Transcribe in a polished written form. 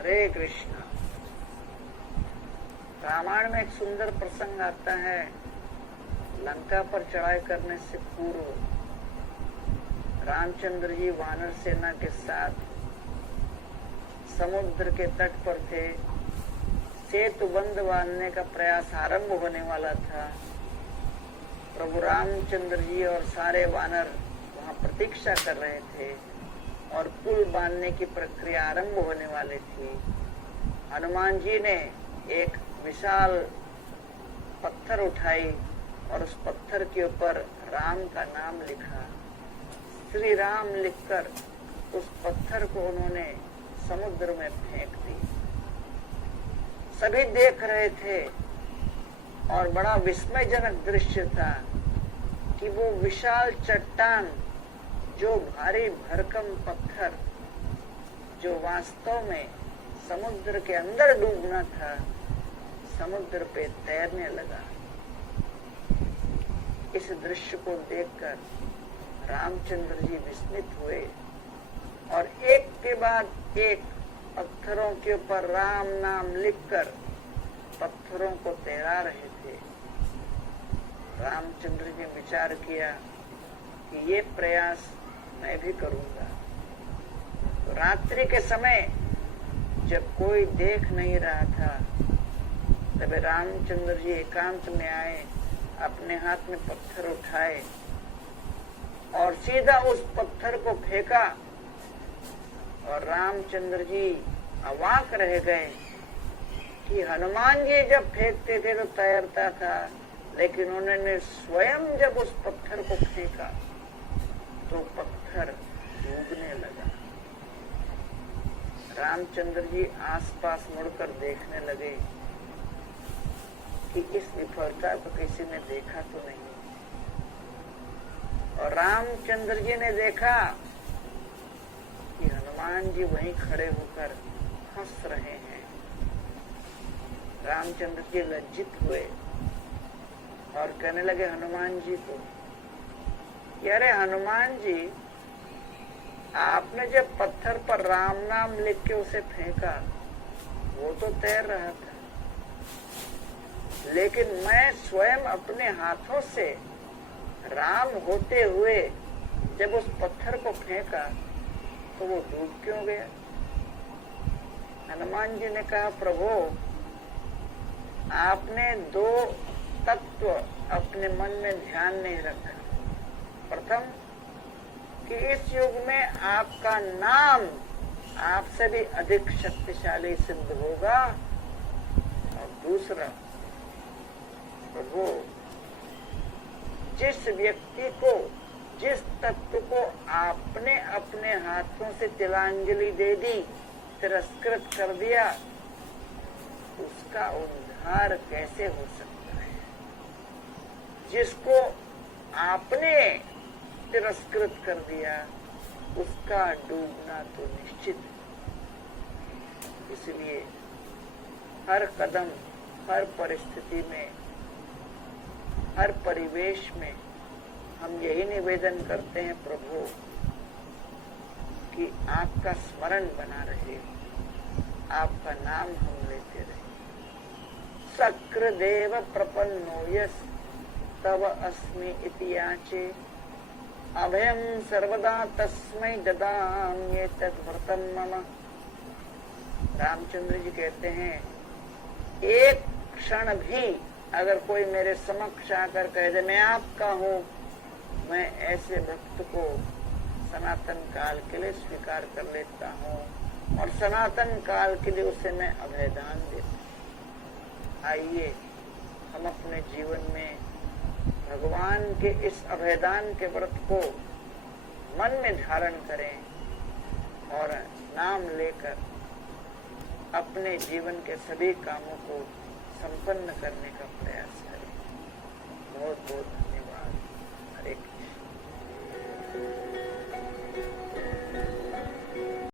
हरे कृष्णा। रामायण में एक सुंदर प्रसंग आता है। लंका पर चढ़ाई करने से पूर्व रामचंद्र जी वानर सेना के साथ समुद्र के तट पर थे। सेतु बंध बांधने का प्रयास आरंभ होने वाला था। प्रभु रामचंद्र जी और सारे वानर वहां प्रतीक्षा कर रहे थे और पुल बांधने की प्रक्रिया आरंभ होने वाली थी। हनुमान जी ने एक विशाल पत्थर उठाई और उस पत्थर के ऊपर राम का नाम लिखा। श्री राम लिखकर उस पत्थर को उन्होंने समुद्र में फेंक दी। सभी देख रहे थे और बड़ा विस्मयजनक दृश्य था कि वो विशाल चट्टान, जो भारी भरकम पत्थर, जो वास्तव में समुद्र के अंदर डूबना था, समुद्र पे तैरने लगा। इस दृश्य को देखकर रामचंद्र जी विस्मित हुए और एक के बाद एक पत्थरों के ऊपर राम नाम लिखकर पत्थरों को तैरा रहे थे। रामचंद्र जी ने विचार किया कि ये प्रयास मैं भी करूंगा। तो रात्रि के समय जब कोई देख नहीं रहा था, तब रामचंद्र जी एकांत में आए, अपने हाथ में पत्थर उठाए और सीधा उस पत्थर को फेंका। और रामचंद्र जी अवाक रह गए कि हनुमान जी जब फेंकते थे तो तैरता था, लेकिन उन्होंने स्वयं जब उस पत्थर को फेंका तो पत्थर डूबने लगा। रामचंद्र जी आसपास मुड़कर देखने लगे कि इस विफलता को किसी ने देखा तो नहीं। और रामचंद्र जी ने देखा कि हनुमान जी वहीं खड़े होकर हंस रहे हैं। रामचंद्र जी लज्जित हुए और कहने लगे हनुमान जी को, अरे हनुमान जी, आपने जब पत्थर पर राम नाम लिख के उसे फेंका, वो तो तैर रहा था, लेकिन मैं स्वयं अपने हाथों से राम होते हुए जब उस पत्थर को फेंका तो वो डूब क्यों गया? हनुमान जी ने कहा, प्रभु, आपने दो तत्व अपने मन में ध्यान नहीं रखा। प्रथम कि इस युग में आपका नाम आपसे भी अधिक शक्तिशाली सिद्ध होगा, और दूसरा, प्रभु, जिस व्यक्ति को, जिस तत्व को आपने अपने हाथों से तिलांजलि दे दी, तिरस्कृत कर दिया, उसका उद्धार कैसे हो सकता है? जिसको आपने तिरस्कृत कर दिया, उसका डूबना तो निश्चित है। इसलिए हर कदम, हर परिस्थिति में, हर परिवेश में हम यही निवेदन करते हैं, प्रभु, कि आपका स्मरण बना रहे, आपका नाम हम लेते रहे। सक्रदेव प्रपन्नो यस तव अस्मि इति याचे, अभयं सर्वदा तस्मै ददाम्येतद् व्रतं मम। रामचंद्र जी कहते हैं, एक क्षण भी अगर कोई मेरे समक्ष आकर कह दे मैं आपका हूँ, मैं ऐसे भक्त को सनातन काल के लिए स्वीकार कर लेता हूँ और सनातन काल के लिए उसे मैं अभयदान देता हूँ। आइए हम अपने जीवन में भगवान के इस अभयदान के व्रत को मन में धारण करें और नाम लेकर अपने जीवन के सभी कामों को संपन्न करने का प्रयास करें। बहुत बहुत